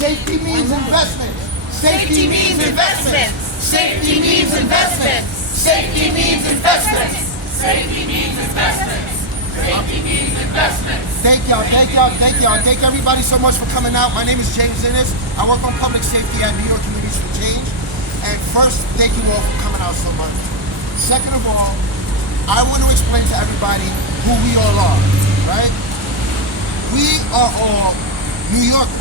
Safety means investment. Safety means investment. Safety means investment. Safety means investment. Safety means investment. Safety means investment. Thank y'all, thank y'all, thank y'all. Thank everybody so much for coming out. My name is James Innes. I work on public safety at New York Communities for Change. And first, thank you all for coming out so much. Second of all, I want to explain to everybody who we all are, right? We are all New Yorkers.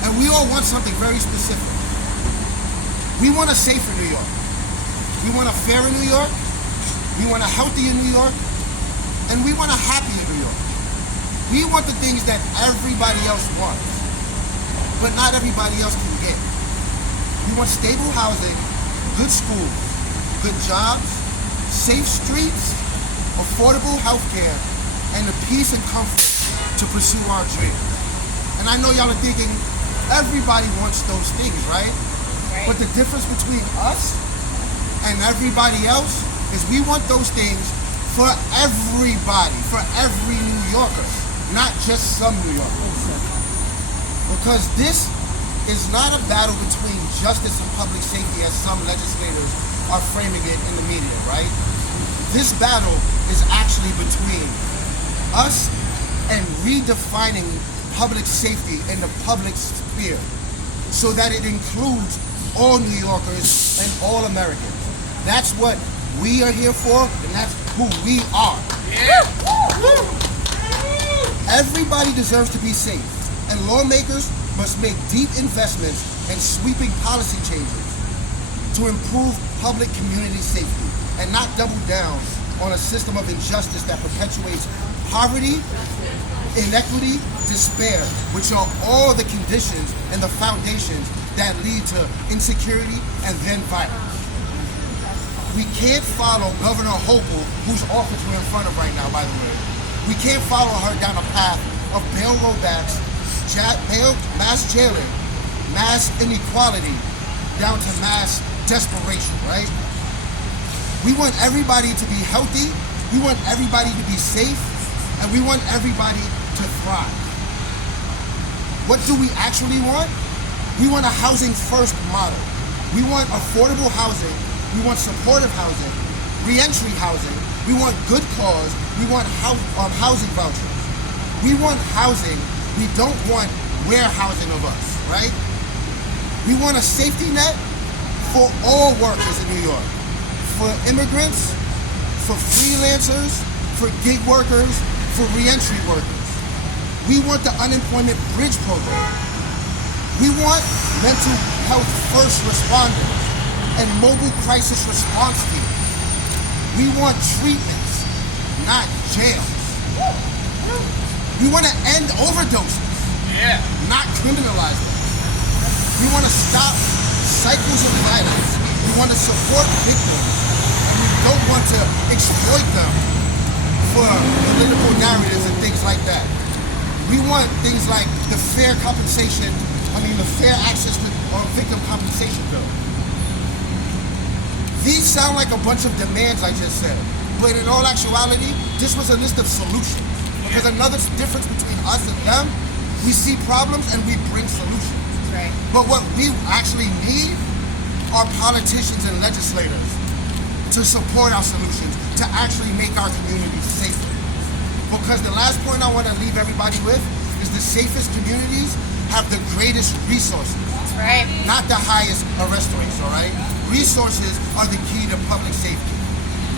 And we all want something very specific. We want a safer New York. We want a fairer New York. We want a healthier New York. And we want a happier New York. We want the things that everybody else wants, but not everybody else can get. We want stable housing, good schools, good jobs, safe streets, affordable health care, and the peace and comfort to pursue our dreams. And I know y'all are thinking, everybody wants those things, right? But the difference between us and everybody else is we want those things for everybody, for every New Yorker, not just some New Yorkers. Because this is not a battle between justice and public safety as some legislators are framing it in the media, right? This battle is actually between us and redefining public safety in the public sphere so that it includes all New Yorkers and all Americans. That's what we are here for, and that's who we are. Yeah. Everybody deserves to be safe, and lawmakers must make deep investments and sweeping policy changes to improve public community safety and not double down on a system of injustice that perpetuates poverty, inequity, despair, which are all the conditions and the foundations that lead to insecurity and then violence. We can't follow Governor Hochul, whose office we're in front of right now, by the way. We can't follow her down a path of bail rollbacks, mass jailing, mass inequality, down to mass desperation, right? We want everybody to be healthy, we want everybody to be safe, and we want everybody to thrive. What do we actually want? We want a housing first model. We want affordable housing. We want supportive housing, re-entry housing. We want good cause. We want housing vouchers. We want housing. We don't want warehousing of us, right? We want a safety net for all workers in New York, for immigrants, for freelancers, for gig workers, for re-entry workers. We want the unemployment bridge program. We want mental health first responders and mobile crisis response teams. We want treatments, not jails. We want to end overdoses, not criminalize them. We want to stop cycles of violence. We want to support victims, and we don't want to exploit them for political narratives and things like that. We want things like the fair access to victim compensation bill. These sound like a bunch of demands I just said, but in all actuality, this was a list of solutions. Because another difference between us and them, we see problems and we bring solutions. Right. But what we actually need are politicians and legislators to support our solutions, to actually make our communities safer. Because the last point I want to leave everybody with is the safest communities have the greatest resources. That's right. Not the highest arrest rates, all right? Resources are the key to public safety,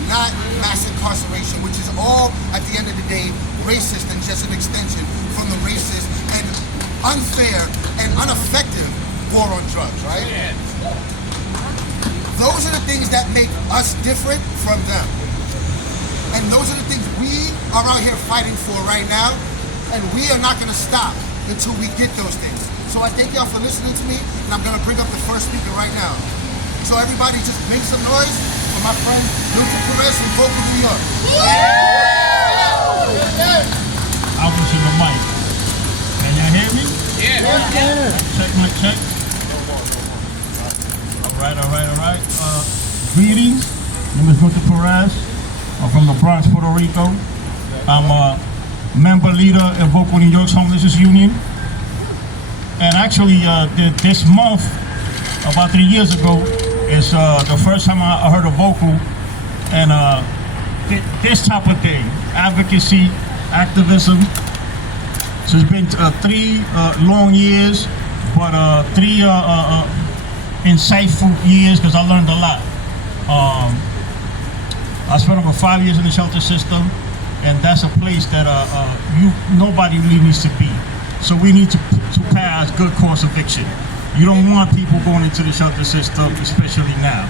not mass incarceration, which is all, at the end of the day, racist and just an extension from the racist and unfair and ineffective war on drugs, right? Those are the things that make us different from them. And those are the things we are out here fighting for right now, and we are not gonna stop until we get those things. So I thank y'all for listening to me, and I'm gonna bring up the first speaker right now. So everybody just make some noise for my friend Milton Perez from Vocal New York. I was in the mic. Can y'all hear me? Yeah. Check my check. All right. Greetings. My name is Milton Perez. I'm from the Bronx, Puerto Rico. I'm a member leader in Vocal New York's Homelessness Union. And actually, this month, about 3 years ago, is the first time I heard a vocal and this type of thing, advocacy, activism. So it's been 3 long years, but 3 insightful years because I learned a lot. I spent over 5 years in the shelter system, and that's a place that nobody really needs to be. So we need to pass good cause eviction. You don't want people going into the shelter system, especially now.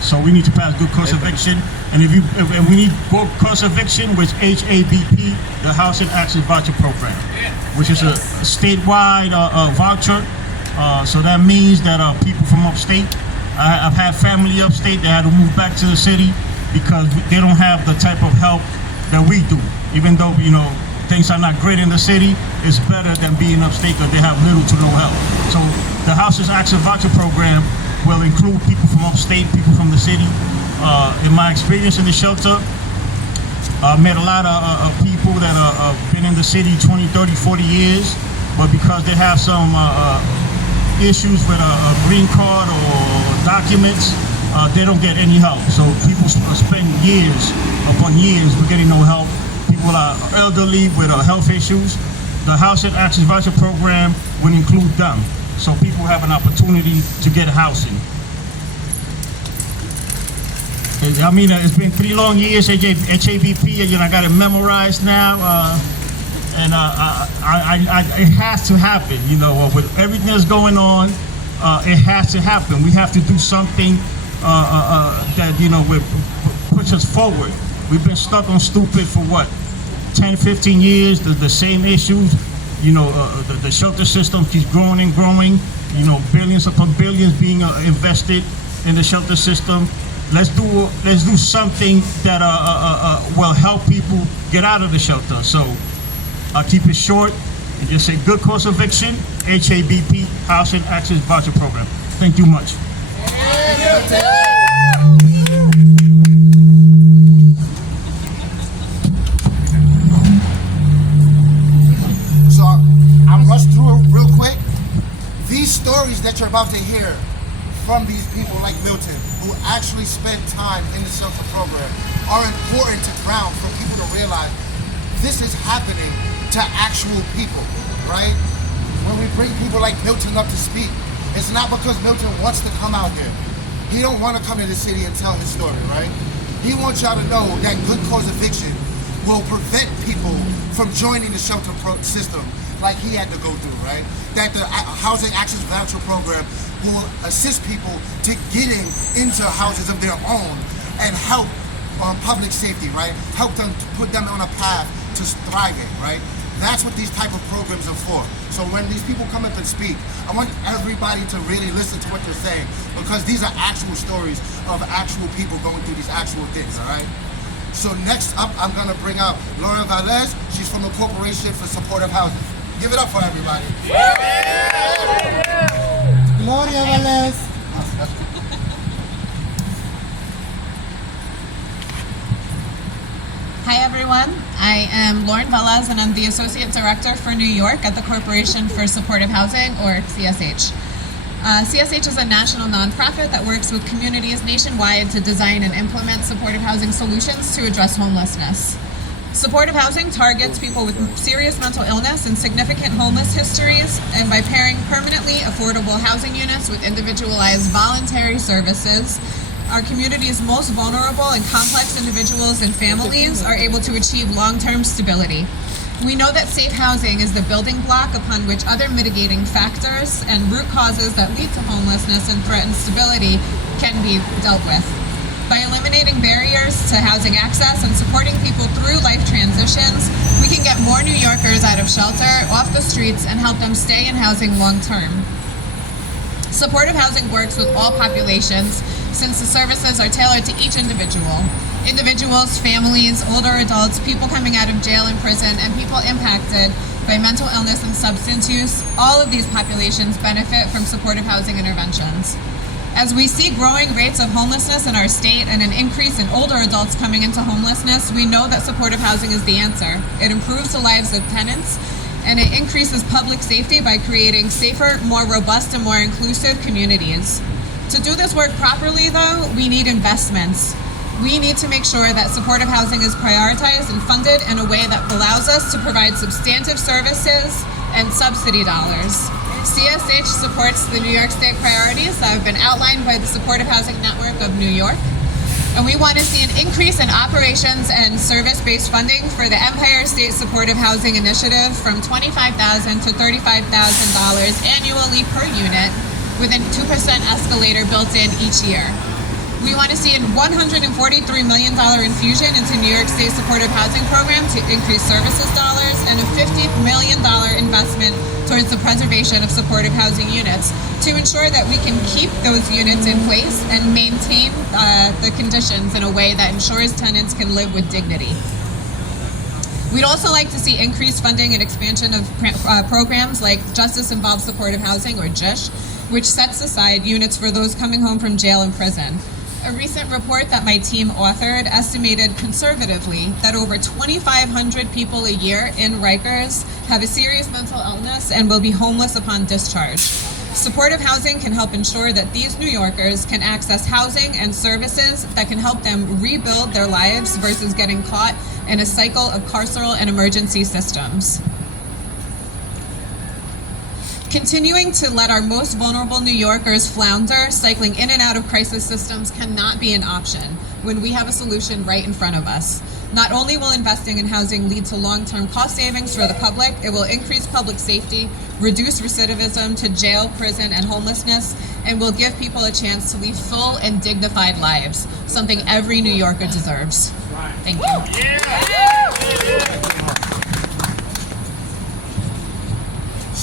So we need to pass good cause eviction, and and we need good cause eviction with HABP, the Housing Access Voucher Program, which is a statewide voucher. So that means that people from upstate, I've had family upstate that had to move back to the city because they don't have the type of help that we do. Even though, you know, things are not great in the city, it's better than being upstate because they have little to no help. So the Housing Access Voucher Program will include people from upstate, people from the city. In my experience in the shelter, I met a lot of people that have been in the city 20, 30, 40 years, but because they have some issues with a green card or documents, they don't get any help. So people spend years upon years with getting no help. People are elderly with health issues. The Housing Access Voucher Program will include them. So people have an opportunity to get housing. I mean, it's been 3 long years, HABP, and I got it memorized now. And it has to happen, you know, with everything that's going on, it has to happen. We have to do something that, you know, push us forward. We've been stuck on stupid for what, 10, 15 years, the same issues. You know, the shelter system keeps growing and growing. You know, billions upon billions being invested in the shelter system. Let's do something that will help people get out of the shelter. So I'll keep it short and just say good cause eviction, HABP, Housing Access Voucher Program. Thank you much. So I'll rush through it real quick. These stories that you're about to hear from these people like Milton, who actually spent time in the shelter program, are important to ground for people to realize this is happening to actual people, right? When we bring people like Milton up to speak, it's not because Milton wants to come out here. He don't want to come to the city and tell his story, right? He wants y'all to know that good cause eviction will prevent people from joining the shelter system like he had to go through, right? That the Housing Access Voucher Program will assist people to getting into houses of their own and help public safety, right? Help them to put them on a path to thriving, right? That's what these type of programs are for. So when these people come up and speak, I want everybody to really listen to what they're saying, because these are actual stories of actual people going through these actual things, all right? So next up, I'm gonna bring out Laura Velez. She's from the Corporation for Supportive Housing. Give it up for everybody. Gloria Velez. Hi everyone, I am Lauren Velez and I'm the Associate Director for New York at the Corporation for Supportive Housing, or CSH. CSH is a national nonprofit that works with communities nationwide to design and implement supportive housing solutions to address homelessness. Supportive housing targets people with serious mental illness and significant homeless histories, and by pairing permanently affordable housing units with individualized voluntary services, our community's most vulnerable and complex individuals and families are able to achieve long-term stability. We know that safe housing is the building block upon which other mitigating factors and root causes that lead to homelessness and threaten stability can be dealt with. By eliminating barriers to housing access and supporting people through life transitions, we can get more New Yorkers out of shelter, off the streets, and help them stay in housing long-term. Supportive housing works with all populations, since the services are tailored to each individual. Individuals, families, older adults, people coming out of jail and prison, and people impacted by mental illness and substance use, all of these populations benefit from supportive housing interventions. As we see growing rates of homelessness in our state and an increase in older adults coming into homelessness, we know that supportive housing is the answer. It improves the lives of tenants and it increases public safety by creating safer, more robust, and more inclusive communities. To do this work properly, though, we need investments. We need to make sure that supportive housing is prioritized and funded in a way that allows us to provide substantive services and subsidy dollars. CSH supports the New York State priorities that have been outlined by the Supportive Housing Network of New York. And we want to see an increase in operations and service-based funding for the Empire State Supportive Housing Initiative from $25,000 to $35,000 annually per unit, with a 2% escalator built in each year. We want to see a $143 million infusion into New York State Supportive Housing Program to increase services dollars, and a $50 million investment towards the preservation of supportive housing units to ensure that we can keep those units in place and maintain the conditions in a way that ensures tenants can live with dignity. We'd also like to see increased funding and expansion of programs like Justice Involved Supportive Housing, or JISH, which sets aside units for those coming home from jail and prison. A recent report that my team authored estimated conservatively that over 2,500 people a year in Rikers have a serious mental illness and will be homeless upon discharge. Supportive housing can help ensure that these New Yorkers can access housing and services that can help them rebuild their lives versus getting caught in a cycle of carceral and emergency systems. Continuing to let our most vulnerable New Yorkers flounder, cycling in and out of crisis systems, cannot be an option when we have a solution right in front of us. Not only will investing in housing lead to long-term cost savings for the public, it will increase public safety, reduce recidivism to jail, prison, and homelessness, and will give people a chance to lead full and dignified lives, something every New Yorker deserves. Thank you.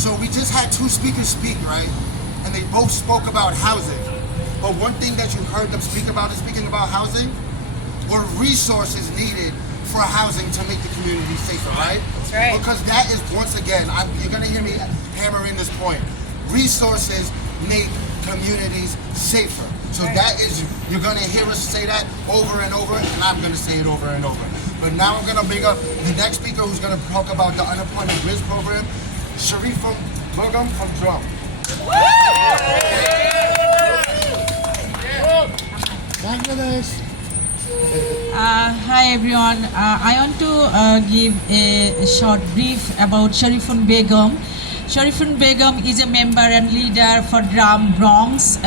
So we just had two speakers speak, right? And they both spoke about housing. But one thing that you heard them speaking about housing were resources needed for housing to make the community safer, right? That's right. Because that is, once again, you're gonna hear me hammering this point. Resources make communities safer. So that is, you're gonna hear us say that over and over, and I'm gonna say it over and over. But now I'm gonna bring up the next speaker who's gonna talk about the unemployment bridge program, Sharifun Begum from Drum. Bangladesh. Hi everyone. I want to give a short brief about Sharifun Begum. Sharifun Begum is a member and leader for Drum Bronx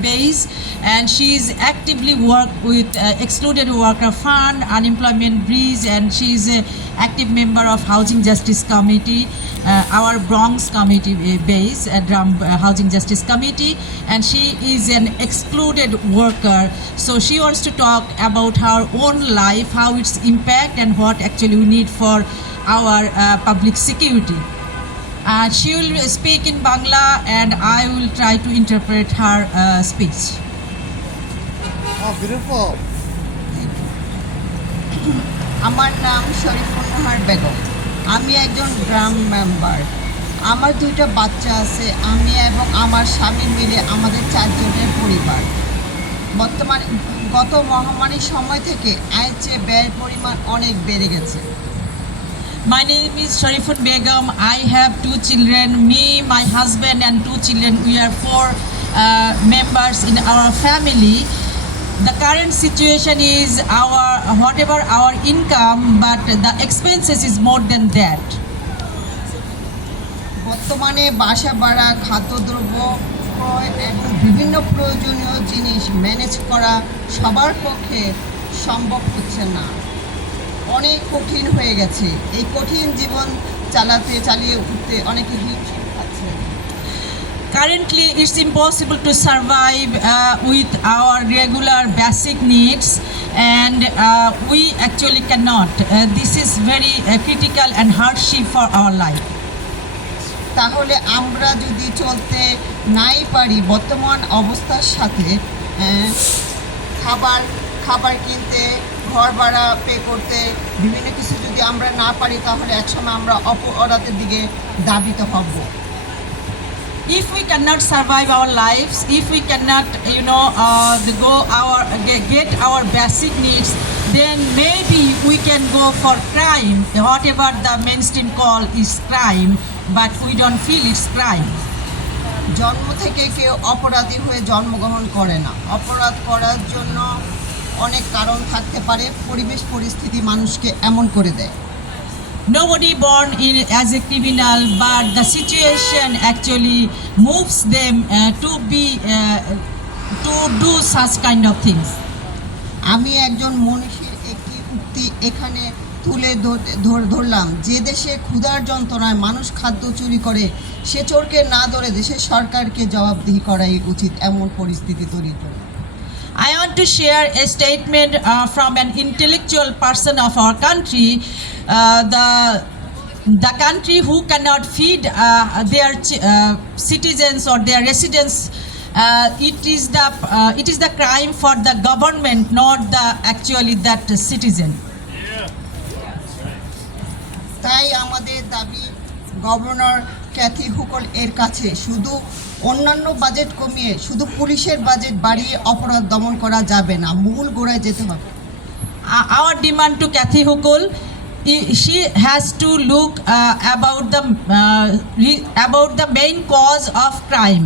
base, and she is actively work with Excluded Worker Fund, Unemployment Bridge, and she is an active member of Housing Justice Committee, our Bronx committee base, Drum Housing Justice Committee, and she is an excluded worker. So she wants to talk about her own life, how its impact, and what actually we need for our public security. She will speak in Bangla, and I will try to interpret her speech. Oh, beautiful. আমার নাম শরীফুন নাহার বেগম। আমি একজন drum member. আমার দুইটা বাচ্চা আছে। আমি এবং আমার স্বামী মিলে আমাদের 4 জনের পরিবার। বর্তমানে গত মহামারীর সময় থেকে আয়ের চেয়ে ব্যয়ের পরিমাণ অনেক বেড়ে গেছে। My name is Sharifun Begum. I have 2 children. Me, my husband, and 2 children. We are 4 members in our family. The current situation is whatever our income, but the expenses is more than that. বর্তমানে বাসা ভাড়া, খাদ্যদ্রব্য ক্রয় এবং বিভিন্ন প্রয়োজনীয় জিনিস manage করা সবার পক্ষে সম্ভব হচ্ছে না। অনেক কঠিন হয়ে গেছে। এই কঠিন জীবন চালিয়ে উঠতে অনেকে হিমশিম খাচ্ছে। Currently, it's impossible to survive with our regular basic needs, and we actually cannot. This is very critical and hardship for our life. তাহলে আমরা যদি চলতে নাই পারি বর্তমান অবস্থার সাথে, খাবার কিনতে, ঘর ভাড়া পে করতে, বিভিন্ন কিছু যদি আমরা না পারি, তাহলে একসময় আমরা অপরাধের দিকে ধাবিত হব। If we cannot survive our lives, if we cannot, get our basic needs, then maybe we can go for crime, whatever the mainstream call is crime, but we don't feel it's crime. জন্ম থেকে কেউ অপরাধী হয়ে জন্মগ্রহণ করে না। অপরাধ করার জন্য অনেক কারণ থাকতে পারে, পরিবেশ পরিস্থিতি মানুষকে এমন করে দেয়। Nobody born in as a criminal, but the situation actually moves them to do such kind of things. আমি একজন মনীষীর একটি উক্তি এখানে তুলে ধরলাম, যে দেশে ক্ষুধার যন্ত্রণায় মানুষ খাদ্য চুরি করে সে চোরকে না ধরে দেশের সরকারকে জবাবদিহি করাই উচিত এমন পরিস্থিতি তৈরির জন্য। I want to share a statement from an intellectual person of our country, the country who cannot feed their citizens or their residents. It is the crime for the government, not the actually that citizen. তাই আমাদের দাবি governor Kathy হুকল এর কাছে শুধু অন্যান্য budget কমিয়ে শুধু পুলিশের বাজেট বাড়িয়ে অপরাধ দমন করা যাবে না, মূল গোড়ায় যেতে হবে। Our demand to Kathy Hochul, she has to look about the main cause of crime,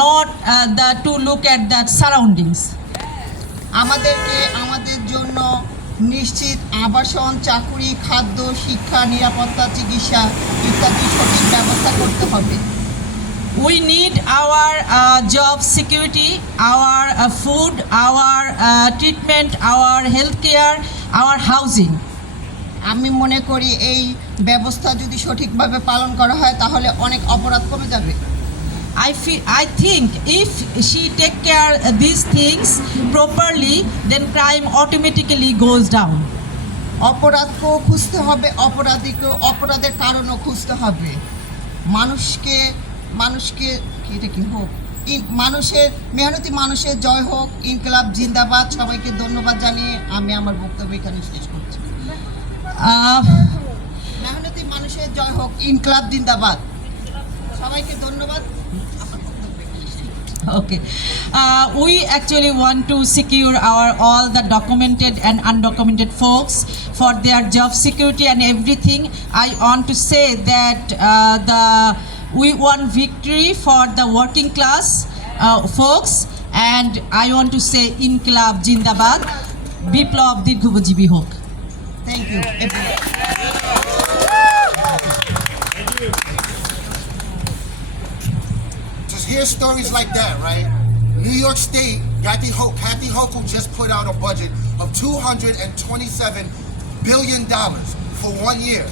not to look at the surroundings. আমাদেরকে আমাদের জন্য নিশ্চিত আবাসন, চাকুরি, খাদ্য, শিক্ষা, নিরাপত্তা, চিকিৎসা ইত্যাদি সঠিক ব্যবস্থা করতে হবে। We need our job security, our food, our treatment, our healthcare, our housing. আমি মনে করি এই ব্যবস্থা যদি সঠিকভাবে পালন করা হয় তাহলে অনেক অপরাধ কমে যাবে। I think if she take care these things properly, then crime automatically goes down. অপরাধকেও খুঁজতে হবে, অপরাধের কারণও খুঁজতে হবে। মানুষকে এটা কি হোক, মানুষের মেহনতি মানুষের জয় হোক, ইনকলাব জিন্দাবাদ। সবাইকে ধন্যবাদ জানিয়ে আমি আমার বক্তব্য এখানে শেষ করছি। মেহনতি মানুষের জয় হোক, ইনকলাব জিন্দাবাদ। সবাইকে ধন্যবাদ। Okay. We actually want to secure all the documented and undocumented folks for their job security and everything. I want to say that we want victory for the working class folks, and I want to say Inqilab Jindabad, Biplab Dirghobojibhi Hok. Thank you, everyone. Hear stories like that, right? New York State, Kathy Hochul just put out a budget of $227 billion for 1 year.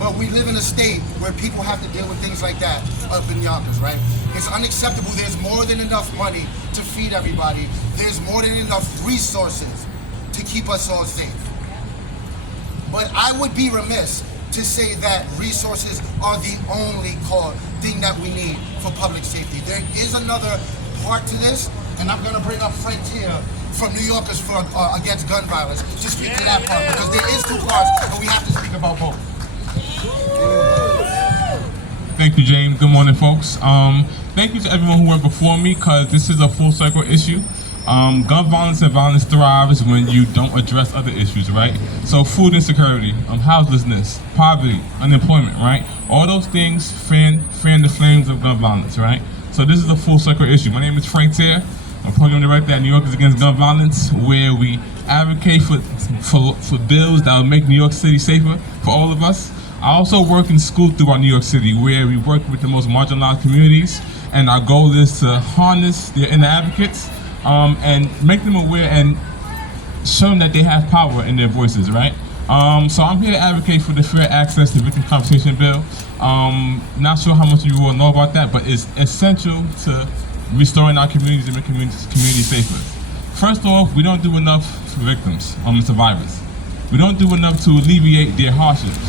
But we live in a state where people have to deal with things like that up in Yonkers, right? It's unacceptable. There's more than enough money to feed everybody. There's more than enough resources to keep us all safe. But I would be remiss to say that resources are the only thing that we need for public safety. There is another part to this, and I'm going to bring up Frank Tier from New Yorkers Against Gun Violence to speak to that part, because there is two parts, and we have to speak about both. Thank you, James. Good morning, folks. Thank you to everyone who went before me, because this is a full circle issue. Gun violence and violence thrives when you don't address other issues, right? So food insecurity, houselessness, poverty, unemployment, right? All those things fan the flames of gun violence, right? So this is a full circle issue. My name is Frank Tier. I'm program director at New Yorkers Against Gun Violence, where we advocate for bills that will make New York City safer for all of us. I also work in schools throughout New York City, where we work with the most marginalized communities, and our goal is to harness their inner advocates and make them aware and show them that they have power in their voices, right? So I'm here to advocate for the Fair Access to Victim Compensation Bill. Not sure how much of you will know about that, but it's essential to restoring our communities and making communities safer. First off, we don't do enough for victims, survivors. We don't do enough to alleviate their hardships.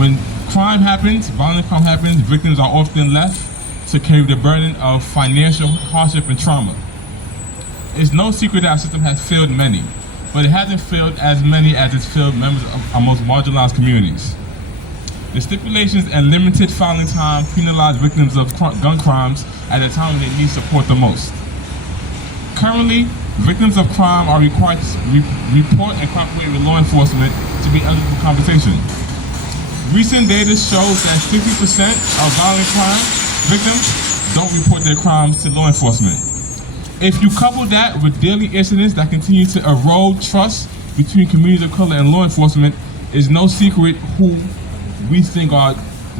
When crime happens, violent crime happens, victims are often left to carry the burden of financial hardship and trauma. It's no secret that our system has failed many, but it hasn't failed as many as it's failed members of our most marginalized communities. The stipulations and limited filing time penalize victims of gun crimes at a time when they need support the most. Currently, Victims of crime are required to report and cooperate with law enforcement to be eligible for compensation. Recent data shows that 50% of violent crime victims don't report their crimes to law enforcement. If you couple that with daily incidents that continue to erode trust between communities of color and law enforcement, it's no secret who we think are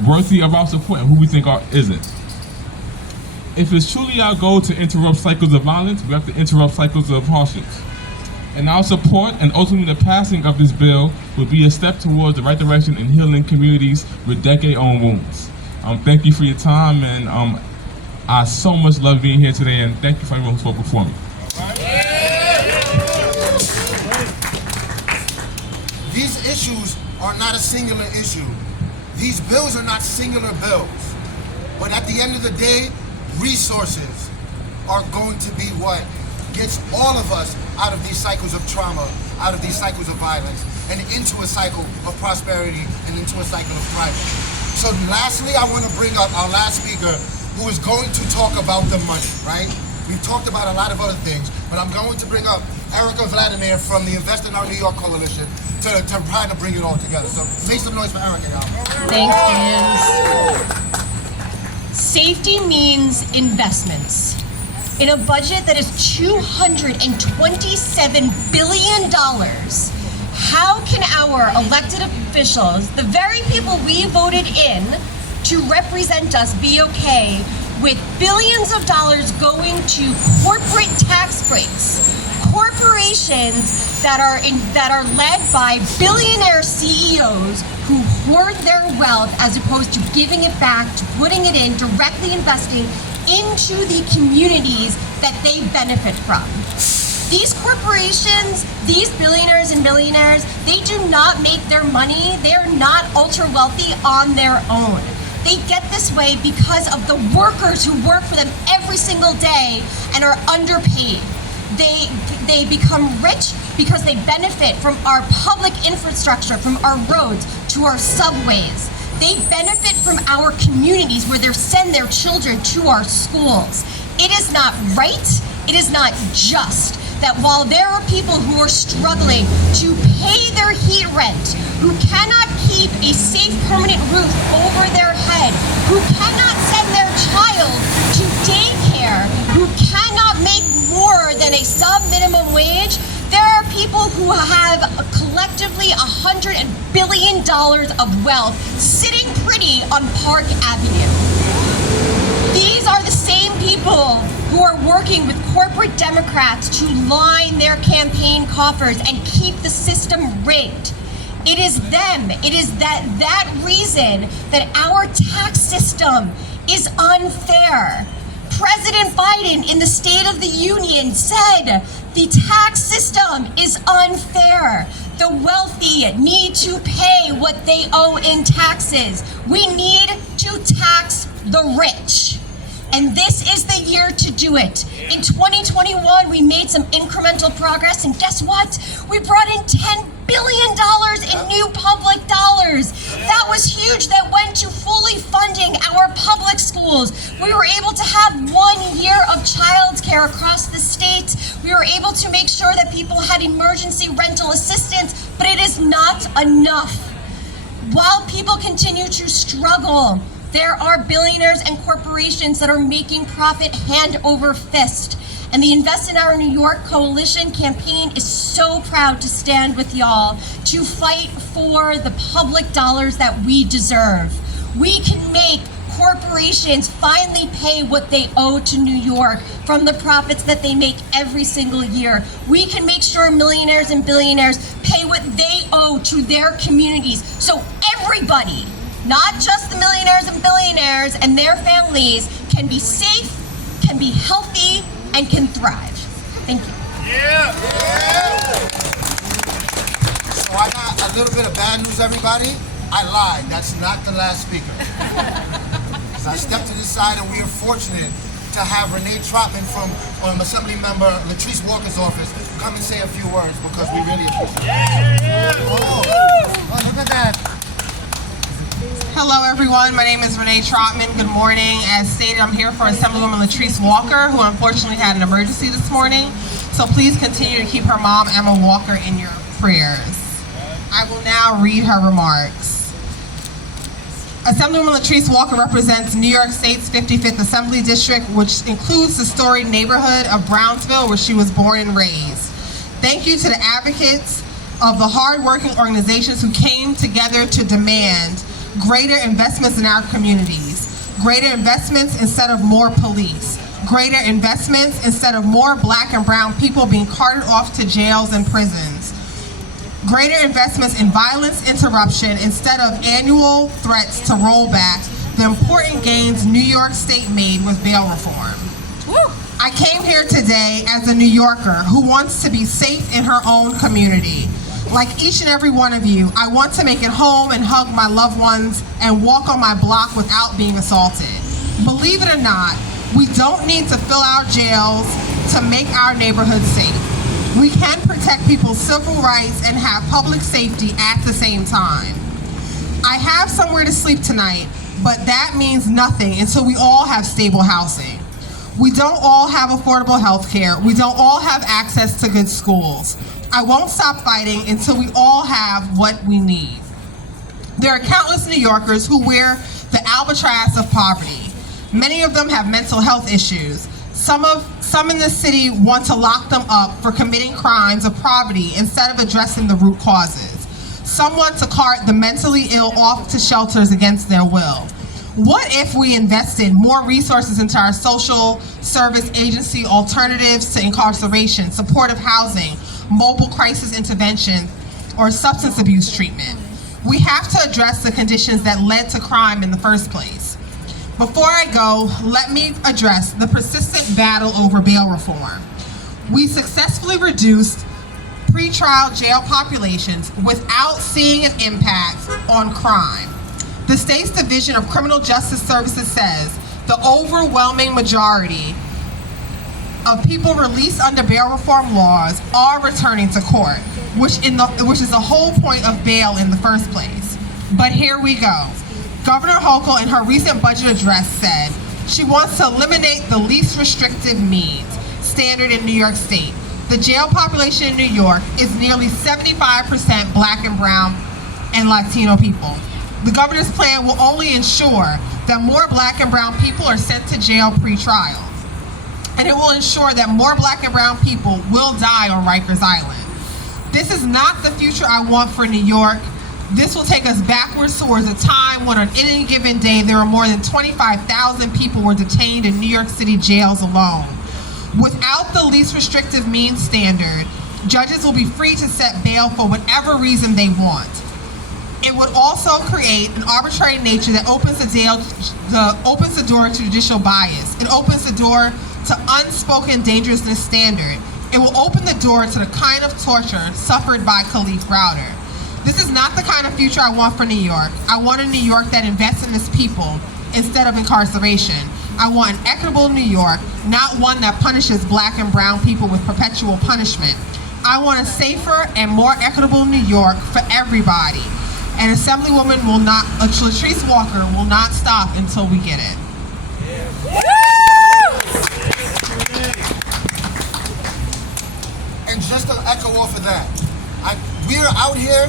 worthy of our support and who we think isn't. If it's truly our goal to interrupt cycles of violence, we have to interrupt cycles of hardships. And our support and ultimately the passing of this bill would be a step towards the right direction in healing communities with decade-old wounds. Thank you for your time, and I so much love being here today, and thank you for everyone who spoke before me. These issues are not a singular issue. These bills are not singular bills. But at the end of the day, resources are going to be what gets all of us out of these cycles of trauma, out of these cycles of violence, and into a cycle of prosperity and into a cycle of thriving. So lastly, I want to bring up our last speaker, who is going to talk about the money, right? We've talked about a lot of other things, but I'm going to bring up Erica Vladimir from the Invest in Our New York Coalition to try to bring it all together. So make some noise for Erica, y'all. Thanks, James. Safety means investments. In a budget that is $227 billion, how can our elected officials, the very people we voted in to represent us, be okay with billions of dollars going to corporate tax breaks? Corporations that are led by billionaire CEOs who hoard their wealth as opposed to giving it back, to putting it in, directly investing into the communities that they benefit from. These corporations, these billionaires and millionaires, they do not make their money, they're not ultra wealthy on their own. They get this way because of the workers who work for them every single day and are underpaid. They become rich because they benefit from our public infrastructure, from our roads to our subways. They benefit from our communities where they send their children to our schools. It is not right, it is not just that while there are people who are struggling to pay their heat rent, who cannot keep a safe permanent roof over their head, who cannot send their child to daycare, who cannot make more than a sub-minimum wage, there are people who have collectively $100 billion of wealth sitting pretty on Park Avenue. These are the same people who are working with corporate Democrats to line their campaign coffers and keep the system rigged. It is them, it is that reason that our tax system is unfair. President Biden in the State of the Union said the tax system is unfair. The wealthy need to pay what they owe in taxes. We need to tax the rich. And this is the year to do it. In 2021, we made some incremental progress, and guess what? We brought in $10 billion in new public dollars. That was huge. That went to fully funding our public schools. We were able to have 1 year of childcare across the state. We were able to make sure that people had emergency rental assistance, but it is not enough. While people continue to struggle, there are billionaires and corporations that are making profit hand over fist. And the Invest in Our New York Coalition campaign is so proud to stand with y'all to fight for the public dollars that we deserve. We can make corporations finally pay what they owe to New York from the profits that they make every single year. We can make sure millionaires and billionaires pay what they owe to their communities, so everybody, not just the millionaires and billionaires and their families, can be safe, can be healthy, and can thrive. Thank you. So I got a little bit of bad news, everybody. I lied. That's not the last speaker. So I stepped to the side, and we are fortunate to have Renee Trotman from Assembly Member Latrice Walker's office come and say a few words because we really appreciate it. Oh, look at that. Hello everyone, my name is Renee Trotman. Good morning. As stated, I'm here for Assemblywoman Latrice Walker, who unfortunately had an emergency this morning. So So please continue to keep her mom, Emma Walker, in your prayers. I will now read her remarks. Assemblywoman Latrice Walker represents New York State's 55th Assembly District, which includes the storied neighborhood of Brownsville, where she was born and raised. Thank you to the advocates of the hard-working organizations who came together to demand greater investments in our communities, greater investments instead of more police, greater investments instead of more Black and brown people being carted off to jails and prisons, greater investments in violence interruption instead of annual threats to roll back the important gains New York State made with bail reform. I came here today as a New Yorker who wants to be safe in her own community. Like each and every one of you, I want to make it home and hug my loved ones and walk on my block without being assaulted. Believe it or not, we don't need to fill our jails to make our neighborhoods safe. We can protect people's civil rights and have public safety at the same time. I have somewhere to sleep tonight, but that means nothing until we all have stable housing. We don't all have affordable health care. We don't all have access to good schools. I won't stop fighting until we all have what we need. There are countless New Yorkers who wear the albatross of poverty. Many of them have mental health issues. Some in the city want to lock them up for committing crimes of poverty instead of addressing the root causes. Some want to cart the mentally ill off to shelters against their will. What if we invested more resources into our social service agency alternatives to incarceration, supportive housing, mobile crisis intervention, or substance abuse treatment? We have to address the conditions that led to crime in the first place. Before I go, let me address the persistent battle over bail reform. We successfully reduced pretrial jail populations without seeing an impact on crime. The state's Division of Criminal Justice Services says the overwhelming majority of people released under bail reform laws are returning to court, which is the whole point of bail in the first place. But here we go. Governor Hochul in her recent budget address said she wants to eliminate the least restrictive means standard in New York State. The jail population in New York is nearly 75% Black and brown and Latino people. The governor's plan will only ensure that more Black and brown people are sent to jail pre-trial. And it will ensure that more Black and brown people will die on Rikers Island. This is not the future I want for New York. This will take us backwards towards a time when on any given day there were more than 25,000 people were detained in New York City jails alone. Without the least restrictive means standard, judges will be free to set bail for whatever reason they want. It would also create an arbitrary nature that opens the door to judicial bias. It opens the door to unspoken dangerousness standard. It will open the door to the kind of torture suffered by Kalief Browder. This is not the kind of future I want for New York. I want a New York that invests in its people instead of incarceration. I want an equitable New York, not one that punishes Black and brown people with perpetual punishment. I want a safer and more equitable New York for everybody. And Assemblywoman Latrice Walker will not stop until we get it. And just to echo off of that, we're out here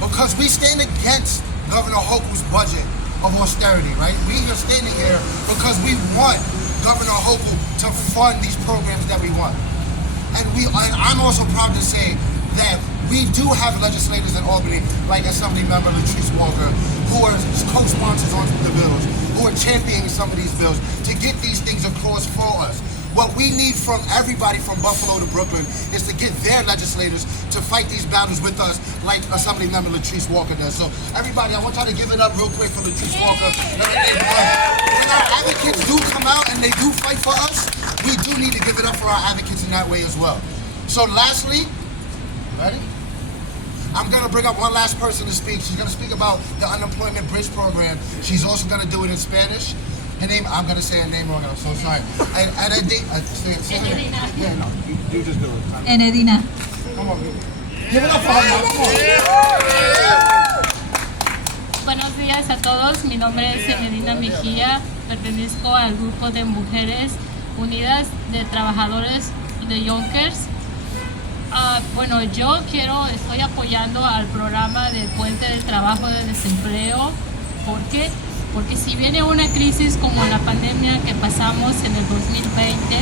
because we stand against Governor Hochul's budget of austerity, right? We are standing here because we want Governor Hochul to fund these programs that we want. And I'm also proud to say that we do have legislators in Albany, like Assemblymember Latrice Walker, who are co-sponsors on the bills, who are championing some of these bills to get these things across for us. What we need from everybody from Buffalo to Brooklyn is to get their legislators to fight these battles with us like Assemblymember Latrice Walker does. So everybody, I want y'all to give it up real quick for Latrice Walker. When our advocates do come out and they do fight for us, we do need to give it up for our advocates in that way as well. So lastly, ready? I'm gonna bring up one last person to speak. She's gonna speak about the Unemployment Bridge Program. She's also gonna do it in Spanish. Her name, I'm gonna say her name wrong, I'm so sorry. Yeah, no, you just do it. Enedina. Come on, baby. Give it up for her. Buenos días a todos, mi nombre es Enedina Mejía, pertenezco al grupo de Mujeres Unidas de Trabajadores de Yonkers. Bueno, estoy apoyando al programa del Puente del Trabajo de Desempleo. ¿Por qué? Porque si viene una crisis como la pandemia que pasamos en el 2020,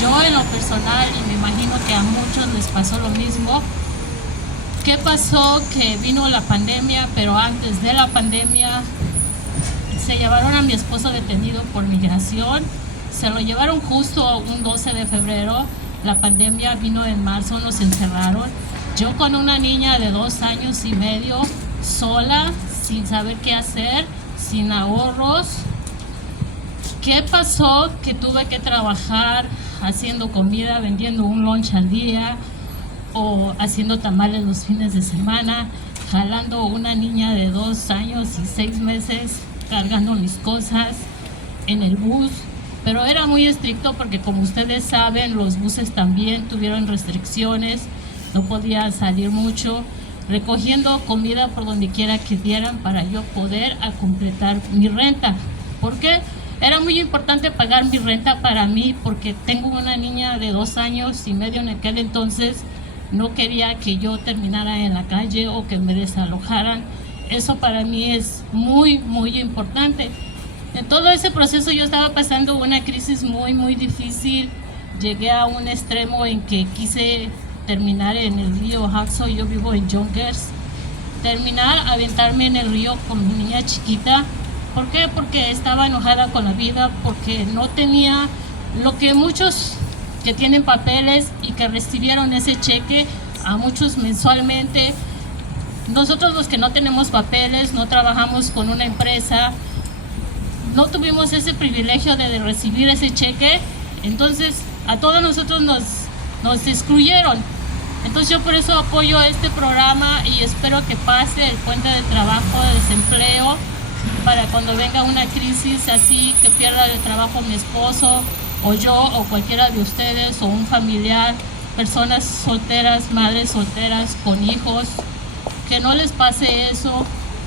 yo en lo personal, y me imagino que a muchos les pasó lo mismo, ¿qué pasó? Que vino la pandemia, pero antes de la pandemia se llevaron a mi esposo detenido por migración, se lo llevaron justo un 12 de febrero, la pandemia vino en marzo, nos encerraron, yo con una niña de 2 años y medio, sola, sin saber qué hacer, sin ahorros. ¿Qué pasó? Que tuve que trabajar haciendo comida, vendiendo un lunch al día o haciendo tamales los fines de semana, jalando una niña de 2 años y 6 meses, cargando mis cosas en el bus. Pero era muy estricto porque, como ustedes saben, los buses también tuvieron restricciones, no podía salir mucho, recogiendo comida por donde quiera que dieran para yo poder completar mi renta. ¿Por qué? Era muy importante pagar mi renta para mí porque tengo una niña de 2 años y medio en aquel entonces. No quería que yo terminara en la calle o que me desalojaran. Eso para mí es muy, muy importante. En todo ese proceso yo estaba pasando una crisis muy, muy difícil. Llegué a un extremo en que quise terminar en el río Hudson. Yo vivo en Yonkers. Aventarme en el río con mi niña chiquita. ¿Por qué? Porque estaba enojada con la vida, porque no tenía lo que muchos que tienen papeles y que recibieron ese cheque, a muchos mensualmente. Nosotros los que no tenemos papeles, no trabajamos con una empresa, no tuvimos ese privilegio de recibir ese cheque, entonces a todos nosotros nos excluyeron. Entonces yo por eso apoyo este programa y espero que pase el puente de trabajo de desempleo para cuando venga una crisis así, que pierda el trabajo mi esposo o yo o cualquiera de ustedes o un familiar, personas solteras, madres solteras con hijos, que no les pase eso,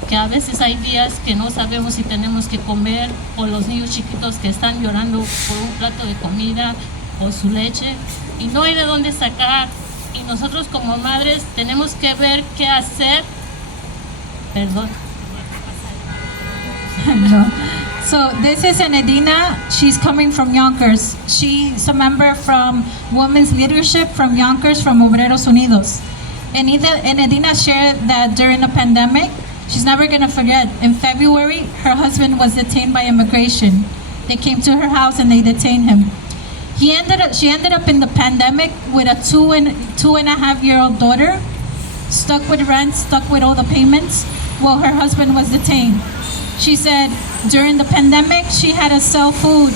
que a veces hay días que no sabemos si tenemos que comer, o los niños chiquitos que están llorando por un plato de comida o su leche y no hay de dónde sacar, y nosotros como madres tenemos que ver qué hacer. Perdón. No. So this is Enedina. She's coming from Yonkers. She's a member from Women's Leadership from Yonkers, from Obreros Unidos. Enedina shared that during the pandemic, she's never going to forget. In February, her husband was detained by immigration. They came to her house and they detained him. She ended up in the pandemic with a 2.5-year-old daughter, stuck with rent, stuck with all the payments, while her husband was detained. She said during the pandemic, she had to sell food.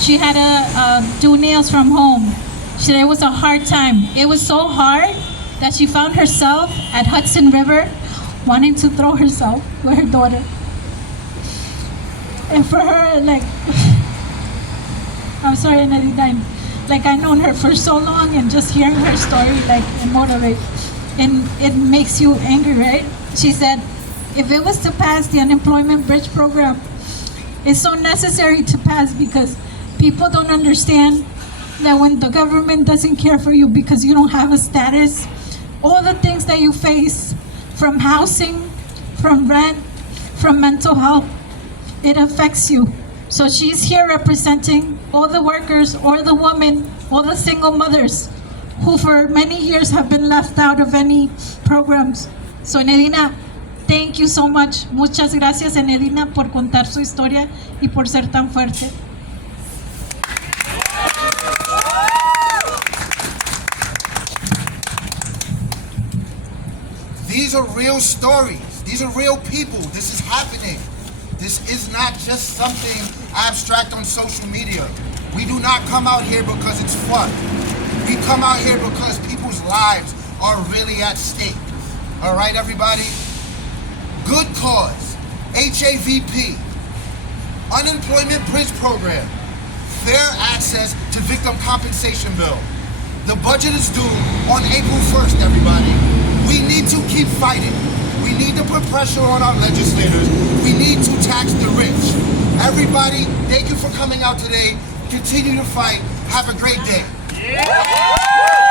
She had to do nails from home. She said it was a hard time. It was so hard that she found herself at Hudson River wanting to throw herself with her daughter. And for her, like, I'm sorry, Enedina, like, I've known her for so long, and just hearing her story, like, it motivates, and it makes you angry, right? She said, if it was to pass the unemployment bridge program, it's so necessary to pass because people don't understand that when the government doesn't care for you because you don't have a status, all the things that you face, from housing, from rent, from mental health, it affects you. So she's here representing all the workers, all the women, all the single mothers who for many years have been left out of any programs. So Enedina, thank you so much. Muchas gracias, Enedina, por contar su historia y por ser tan fuerte. These are real stories. These are real people. This is happening. This is not just something abstract on social media. We do not come out here because it's fun. We come out here because people's lives are really at stake. All right, everybody? Good cause, HAVP, Unemployment Bridge Program, fair access to victim compensation bill. The budget is due on April 1st, everybody. We need to keep fighting. We need to put pressure on our legislators. We need to tax the rich. Everybody, thank you for coming out today. Continue to fight. Have a great day. Yeah.